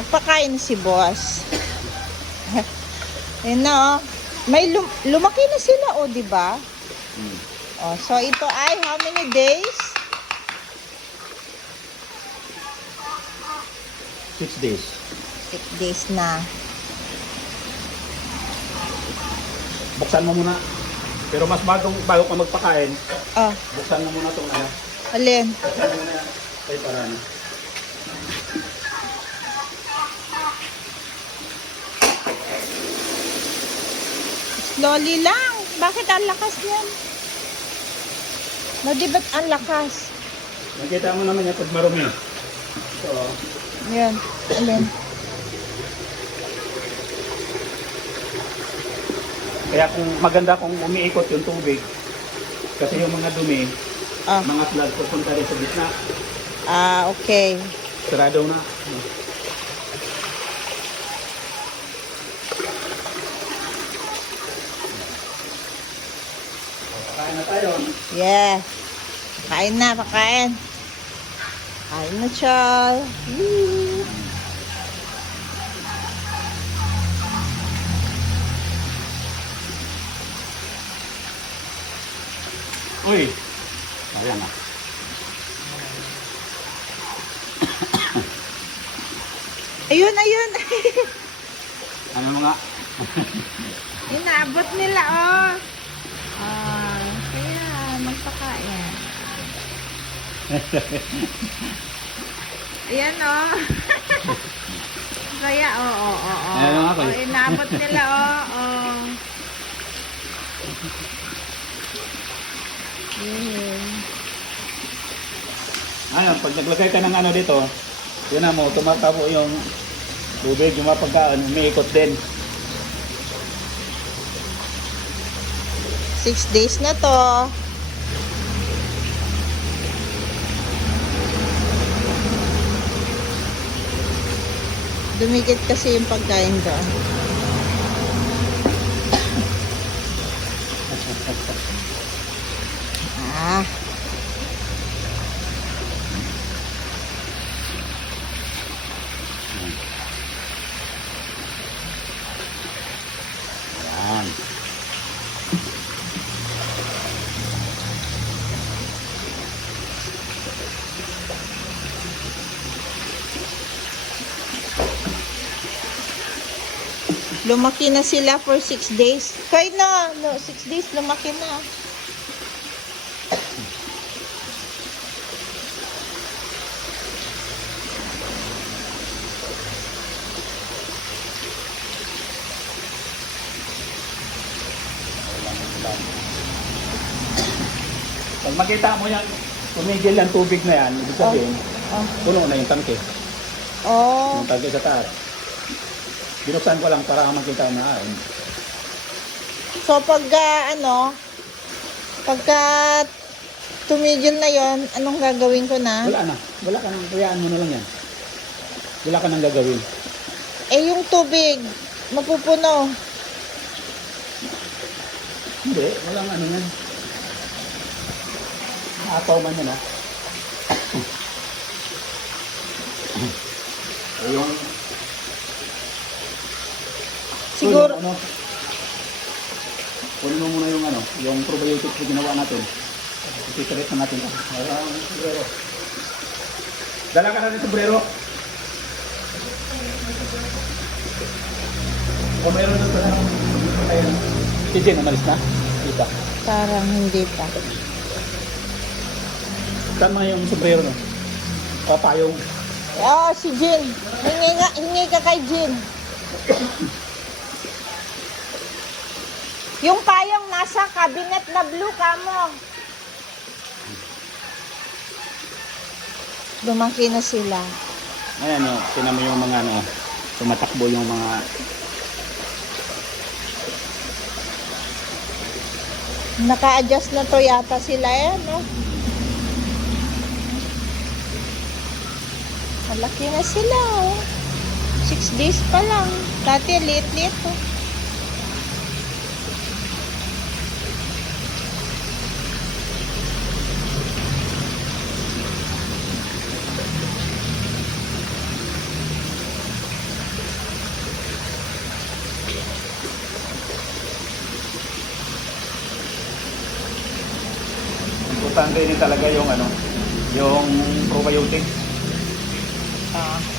Magpakain si boss. Ayun na, oh. May lumaki na sila, oh, di ba? Oh, so ito ay how many days? 6 days. 6 days na. Buksan mo muna. Pero mas bago ka magpakain, Oh, buksan mo muna itong ano. alin? Buksan mo muna ay para ano. Slowly lang. Bakit ang lakas yan? No, di ba't ang lakas? Nakita mo naman yan pag marumi. So, Yan. Alin? kaya kung maganda kung umiikot yung tubig, kasi yung mga dumi, Ah, mga sludge pupunta rin sa gitna. okay. Sarado na. Pakain na tayo. Yeah. Kain na, pakain. Kain na, Chol. Woo. Uy! Ayan na. Ayun, ayun. Ano mga? Inaabot nila, oh. Kaya, magpakain. Ayan, oh. Kaya, oo. Ayan nga ko. Inaabot nila, oh. Ayun, pag naglagay ka ng ano dito, yun na mo, tumatabo yung tubig, yung mga pagkaan, umiikot din. 6 days na to. Dumikit kasi yung pagkain doon. Ah. Ayan. Lumaki na sila for 6 days. Kaya na, no, 6 days lumaki na. Pag makita mo yan, tumigil yung tubig na yan, ibig sabihin, puno na yung tangke. Oh. Yung tangke sa taas. Binuksan ko lang para makita na So pagka pagka tumigil na yon, anong gagawin ko na? wala ka nang, kayaan mo na lang yan. Wala ka nang gagawin. Eh yung tubig, mapupuno. Hindi, walang ano yan. Nakapaw man yan, ha? Yung Siguro, Yung, kunin mo muna yung yung probiotics na ginawa natin. Ititrate na natin. Sombrero. Dala ka na ng sombrero. Kung mayroon na pala, si Jen, umalis na? Dito. parang hindi pa. Saan mga yung sombrero no? Papayong. Si Jin. Hingi ka kay Jin. Yung payong nasa cabinet na blue ka mo. Lumaki na sila. Ayan o, tinan mo yung mga tumatakbo yung mga Naka-adjust na to yata sila no? Malaki na sila, oh. 6 days pa lang. Dati, liit-liit, oh. importante din talaga yung ano, yung probiotic. Ah.